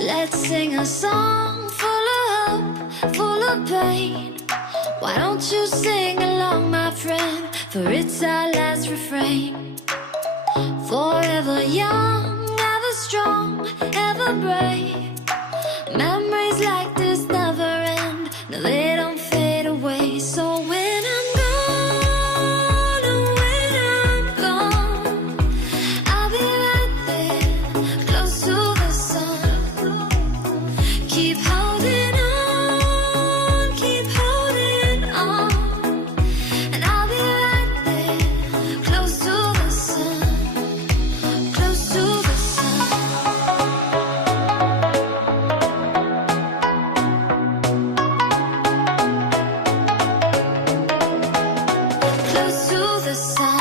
Let's sing a song full of hope, full of pain. Why don't you sing along, my friend? For it's our last refrain. Forever young, ever strong, ever brave. Memories like this never end. No, they don't fade away. So when I'm gone, oh, when I'm gone, I'll be right there, close to the sun. Keep holding on, keep holding on. And I'll be right there, close to the sun, close to the sun. Close to the sun.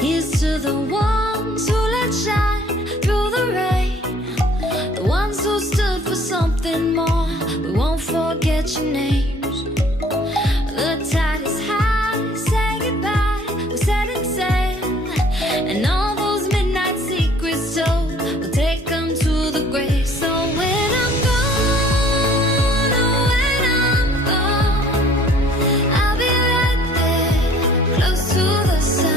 Here's to the ones who let shine through the rain, the ones who stood for something more. We won't forget your names. The tide is high, say goodbye, we're setting sail, and all those midnight secrets told, we'll take them to the grave. So when I'm gone, oh, when I'm gone, I'll be right there, close to the sun.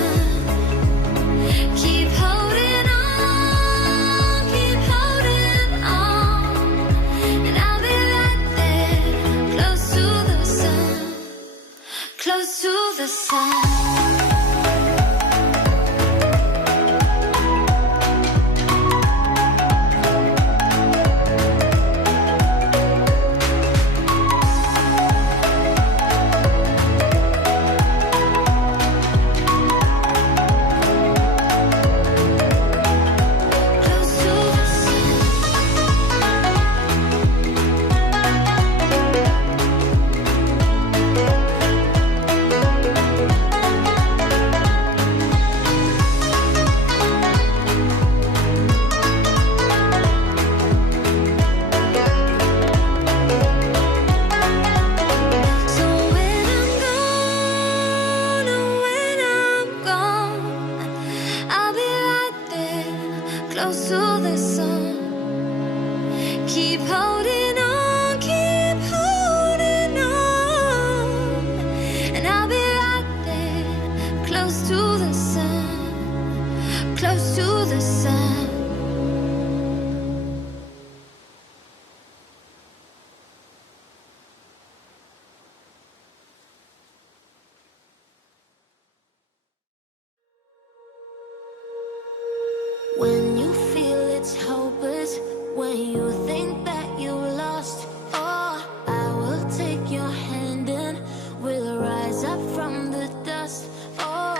Keep holding on, keep holding on. And I'll be right there, close to the sun, close to the sun. Close to the sun. So when I'm gone, oh, when I'm gone, I'll be right there, close to the sun. Keep holding on, keep holding on. And I'll be right there, close to the sun, close to the sun. When you feel it's hopeless, when you think that you lost, oh, I will take your hand and we'll rise up from the dust. Oh,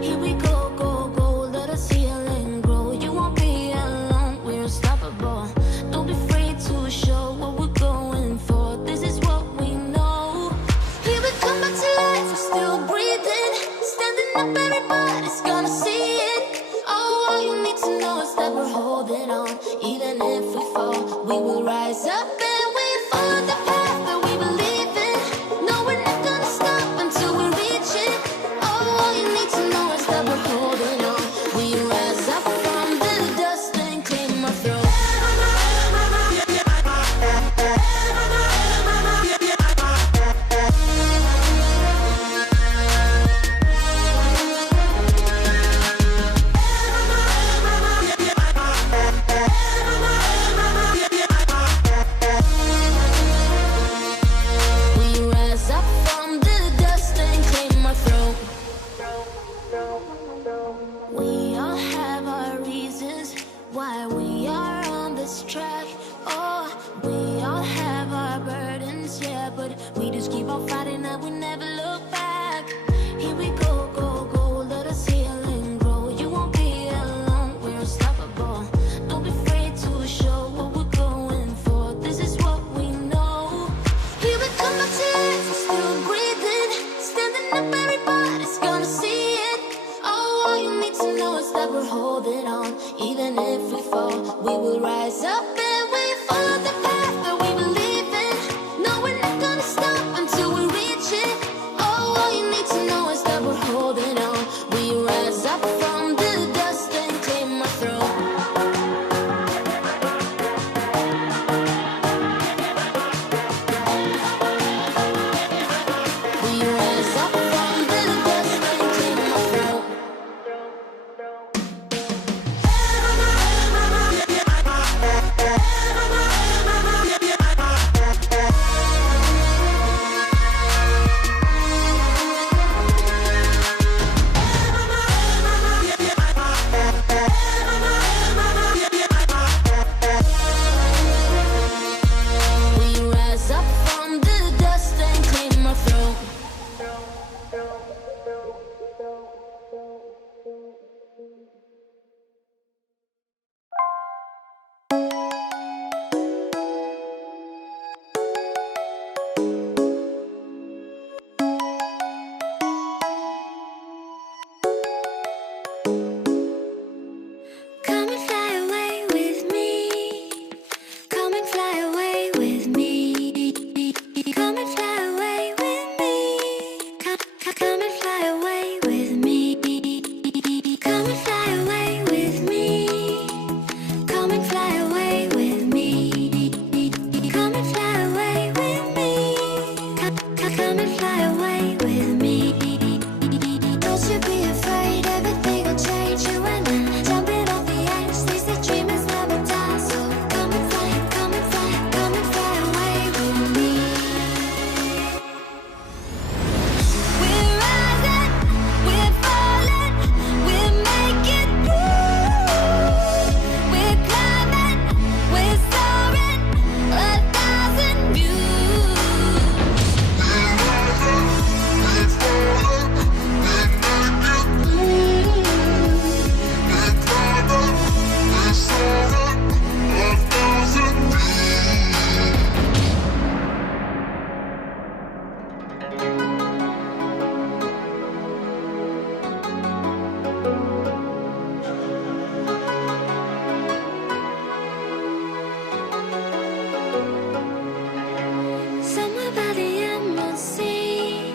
here we go, go, go, let us heal and grow. You won't be alone, we're unstoppable. Don't be afraid to show what we're going for. This is what we know. Here we come back to life, we're still breathing. Standing up, everybody's gonna see it. Oh, all you need to know is that we're holding on. Even if we fall, we will rise up and we follow the path that we believe in. No, we're not gonna stop until we reach it. Oh, all you need to know is that we're holding on. We rise up from the dust and claim our throne. We rise up from the dust and claim our throne. We all have our reasons why we are on this track. Oh, we all have our burdens, yeah, but we just keep on fighting and we never look back. Here we go, go, go, let us heal and grow. You won't be alone, we're unstoppable. Don't be afraid to show what we're going for. This is what we know. Here we come back to life, we're still breathing. Standing up, everybody's gonna see it. Come and fly away with me. Come and fly away with me. Come and fly away with me. Don't you be afraid, everything will change. You and I, jumping off the edge. They say dreamers never die. So come and fly, come and fly, come and fly away with me. We're rising, we're falling, we're making through. We're climbing, we're soaring, 1,000 views. Somewhere by the Emerald Sea,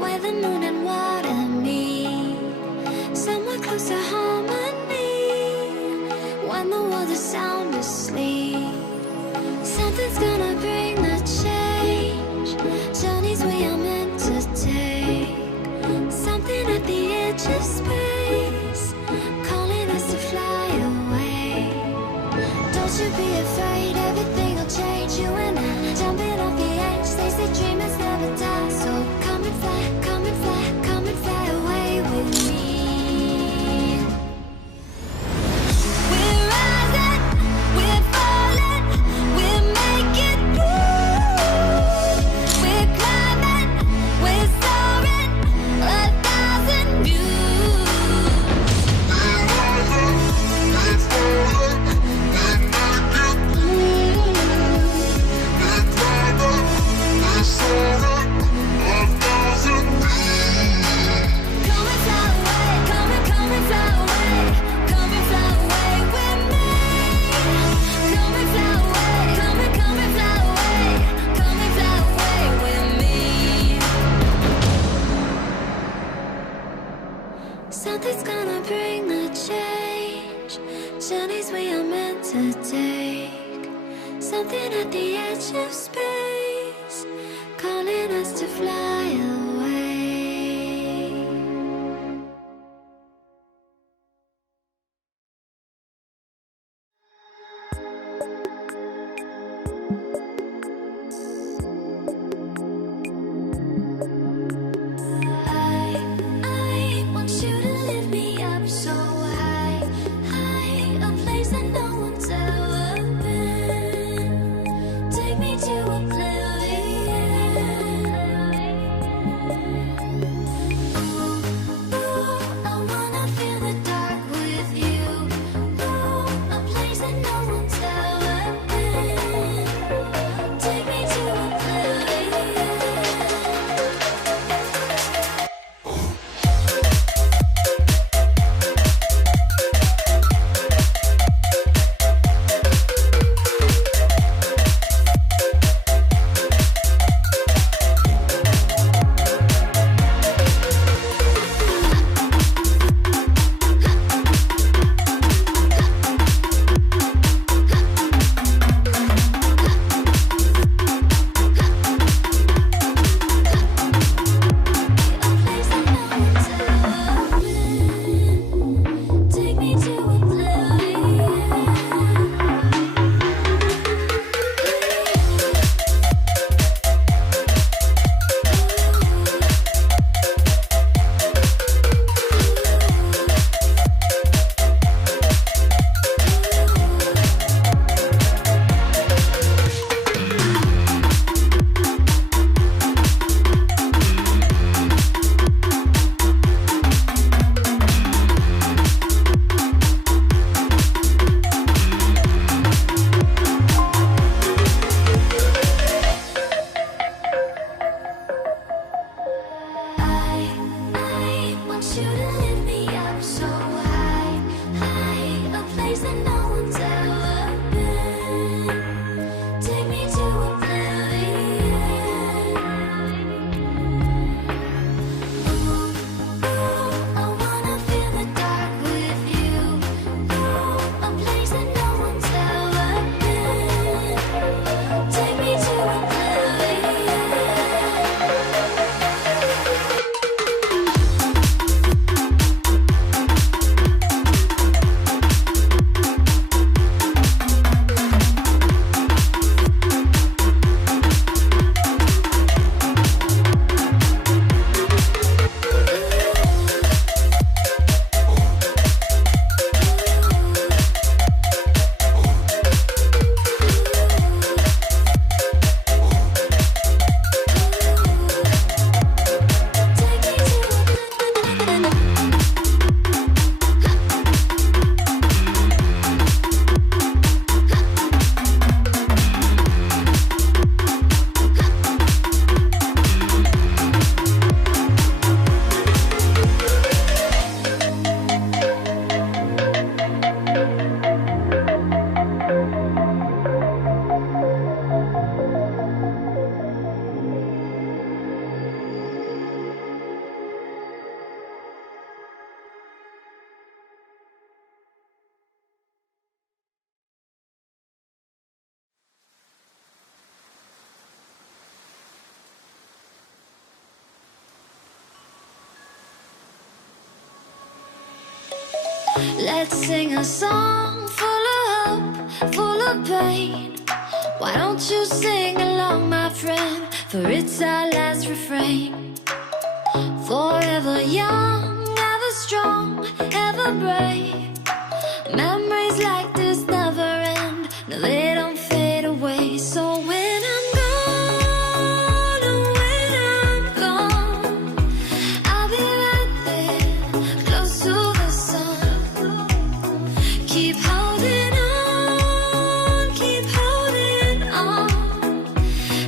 where the moon and water meet. Somewhere close to harmony, when the world is sound asleep. Something's gonna bring the change, journeys we are meant to take. Something at the edge of space, calling us to fly away. Don't you be afraid, everything will change. You and I, jumping off the edge. They say dreamers never die. So come and fly, come and fly, come and fly away with me. We're rising, we're falling, we're making through. We're climbing, we're soaring, 1,000 views. Come and fly away, come and fly away, come and fly away with me. Come and fly away, come and fly away, come and fly away with me. Something's gonna bring the change, journeys we are meant to take. Something at the edge of space, calling us to fly away. I want you to lift me up so high, high, a place that no one's ever been. Take me to a Let's sing a song full of hope, full of pain. Why don't you sing along, my friend? For it's our last refrain. Forever young, ever strong, ever brave. Memories like this never end. No, they don't fade away. So when I'm gone, oh, when I'm gone, I'll be right there, close to the sun. Keep holding on, keep holding on.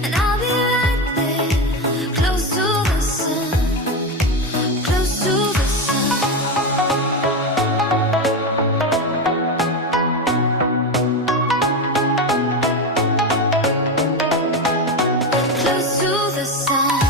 And I'll be right there, close to the sun, close to the sun. Close to the sun.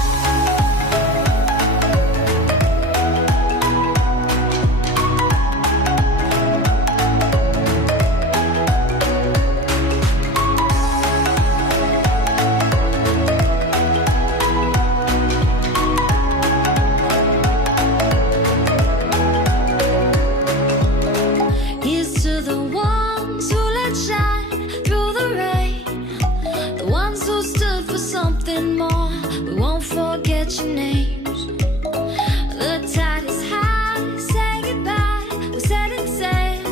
Here's to the ones who let shine through the rain, the ones who stood for something more. We won't forget your names. The tide is high, say goodbye, we're setting sail,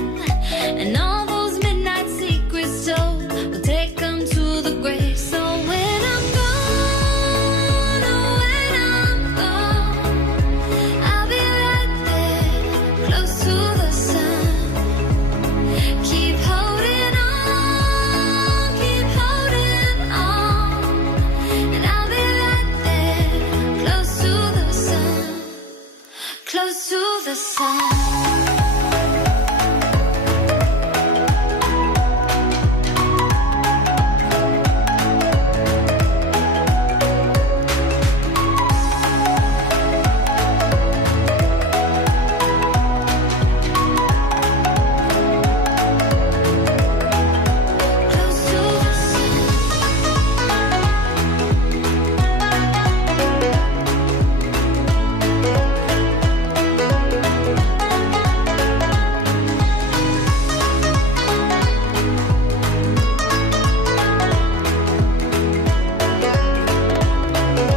and all those midnight secrets told, we'll take them to the grave. So when I'm gone, oh, when I'm gone, I'll be right there, close to the sun. Keep holding on, keep holding on. And I'll be right there, close to the sun, close to the sun. Close to the sun.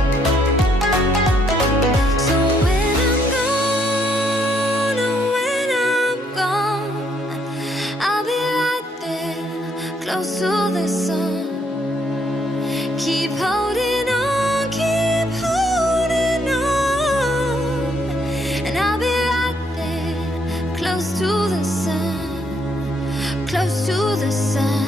So when I'm gone, oh, when I'm gone, I'll be right there, close to the sun. Keep holding on, keep holding on. And I'll be right there, close to the sun, close to the sun.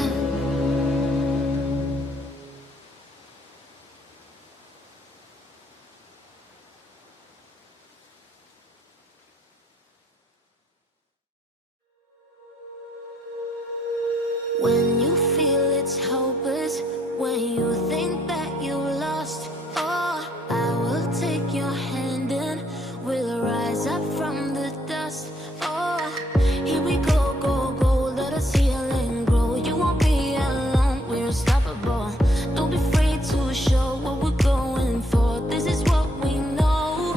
When you feel it's hopeless, when you think that you lost, oh, I will take your hand and we'll rise up from the dust. Oh, here we go, go, go, let us heal and grow. You won't be alone, we're unstoppable. Don't be afraid to show what we're going for. This is what we know.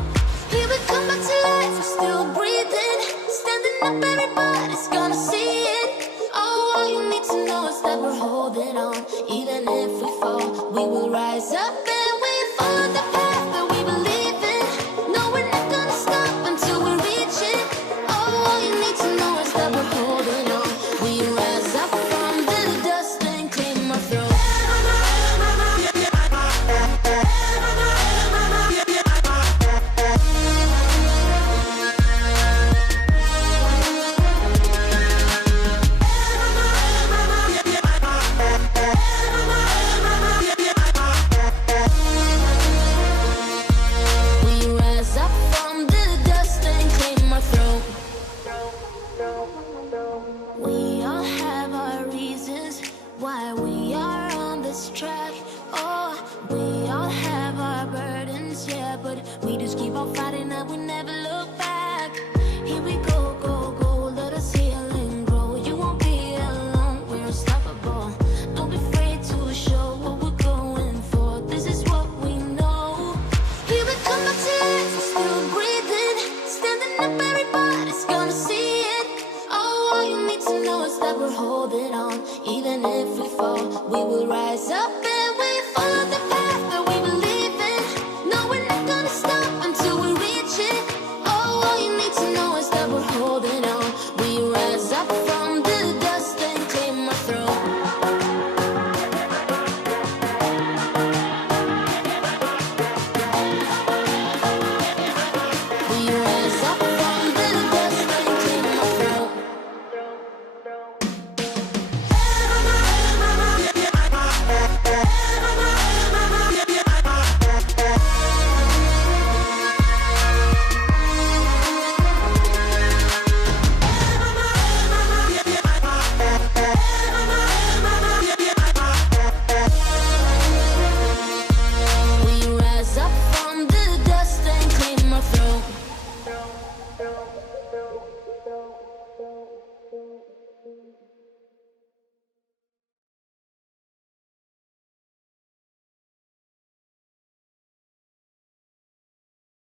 Here we come back to life, we're still breathing. Standing up, everybody's gonna see it. Oh, all you need to know is that we're holding on. Even if we fall, we will rise up and we follow the path that we believe in. No, we're not gonna stop until we reach it. Oh, all you need to know is that we're holding on. We rise up from the dust and claim our throne. hold it on. Even if we fall, we will rise up and